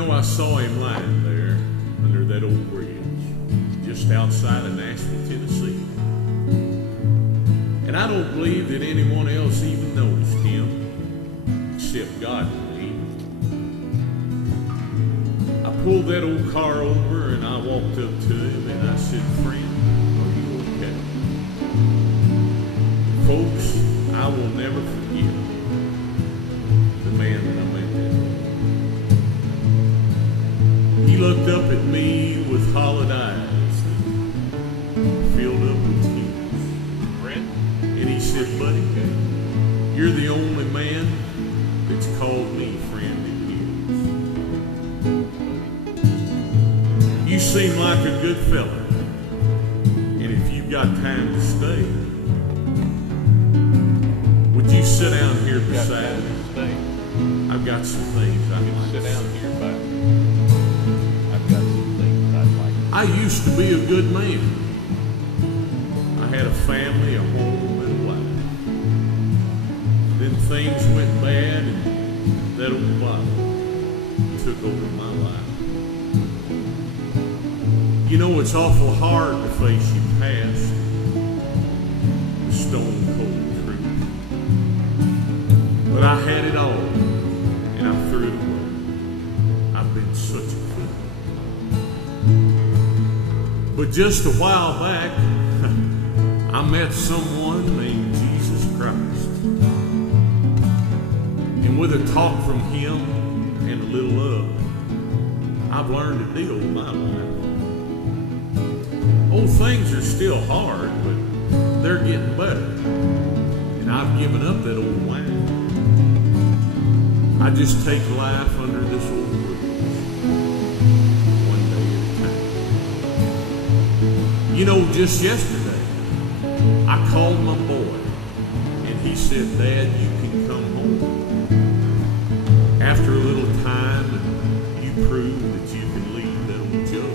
know, I saw him lying there under that old bridge just outside of Nashville, Tennessee. And I don't believe that anyone else even noticed him except God and me. I pulled that old car over and I walked up to him and I said, "Friend, are you okay?" Folks, I will never forget the man that I met that day. He looked up at me with hollowed eyes and filled up with tears. And he said, "Buddy, you're the only man that's called me friend in years. You seem like a good fella, and if you've got time to stay, would you sit down here beside me? I've got some things I'd like to say. I've got some things I'd like to say. I used to be a good man. I had a family, a home, and a wife. Then things went bad, and that old Bible took over my life. You know, it's awful hard to face your past, the stone cold truth. But I had it all, and I threw it away. I've been such a fool. But just a while back, I met someone named Jesus Christ. And with a talk from him and a little love, I've learned to deal with my life. Oh, things are still hard, but they're getting better. And I've given up that old wine. I just take life under this old bridge, one day at a time. You know, just yesterday, I called my boy, and he said, "Dad, you can come home." After a little time, you proved that you can leave that old jug.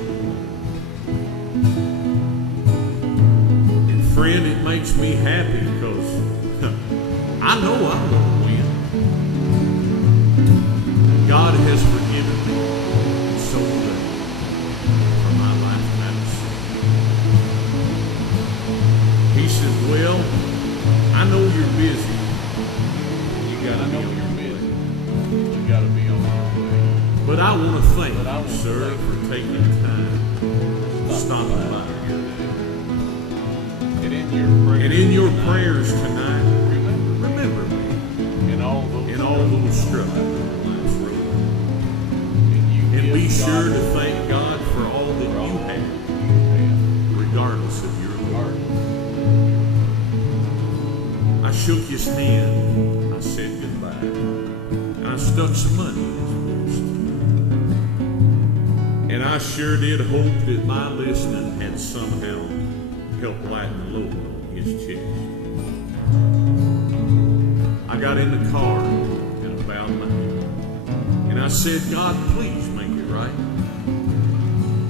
And friend, it makes me happy because I know I'm going to win. God has forgiven me so much for my lifetime of sin. He said, "Well, I know you're busy. You gotta be on your way. You gotta be on your way. But I want to thank you, sir, for taking the time to stop by here. And in your prayers tonight, remember me in all those struggles. And be sure to thank God for all that you have, regardless of your heart." I shook his hand, I said goodbye, and I stuck some money in his wrist. And I sure did hope that my listening had somehow helped lighten the load on his chest. I got in the car and I bowed my head, and I said, "God, please make it right,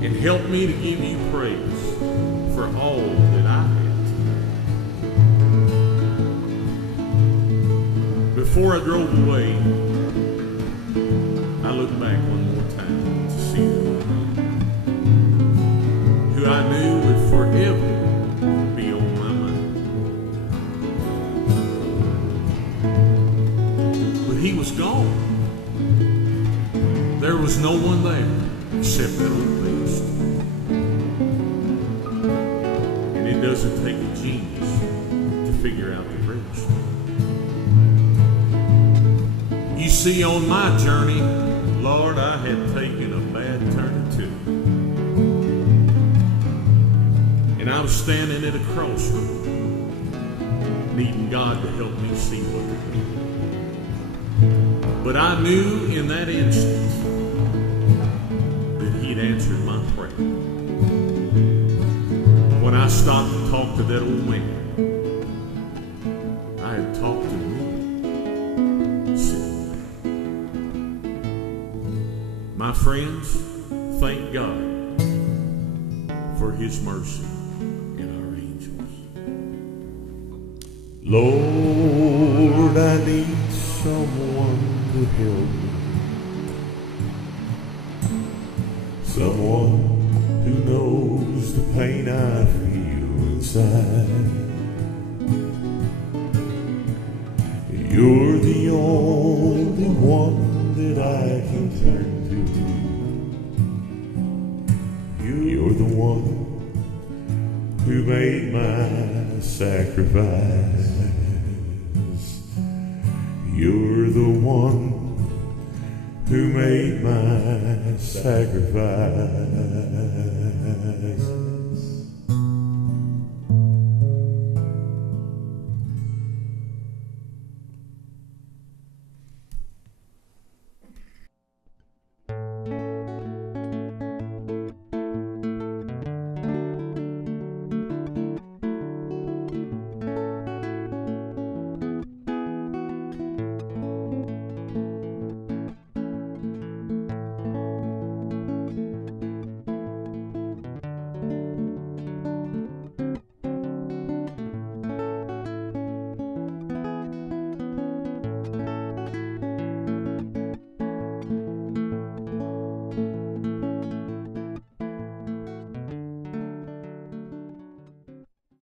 and help me to give you praise for all that I have tonight." Before I drove away, I looked back one more time to see that man who I knew would forever be on my mind. But he was gone. There was no one there except that old beast. And it doesn't take a genius to figure out the rest. You see, on my journey, Lord, I had taken a bad turn or two. And I was standing at a crossroad, needing God to help me see what to do. But I knew in that instant that He'd answered my prayer. When I stopped to talk to that old man, I had talked to me. My friends, thank God for His mercy and our angels. Lord, I need someone to help me. someone who knows the pain I feel inside. You're the only one that I can turn to. You're the one who made my sacrifice. You're the one who made my sacrifice.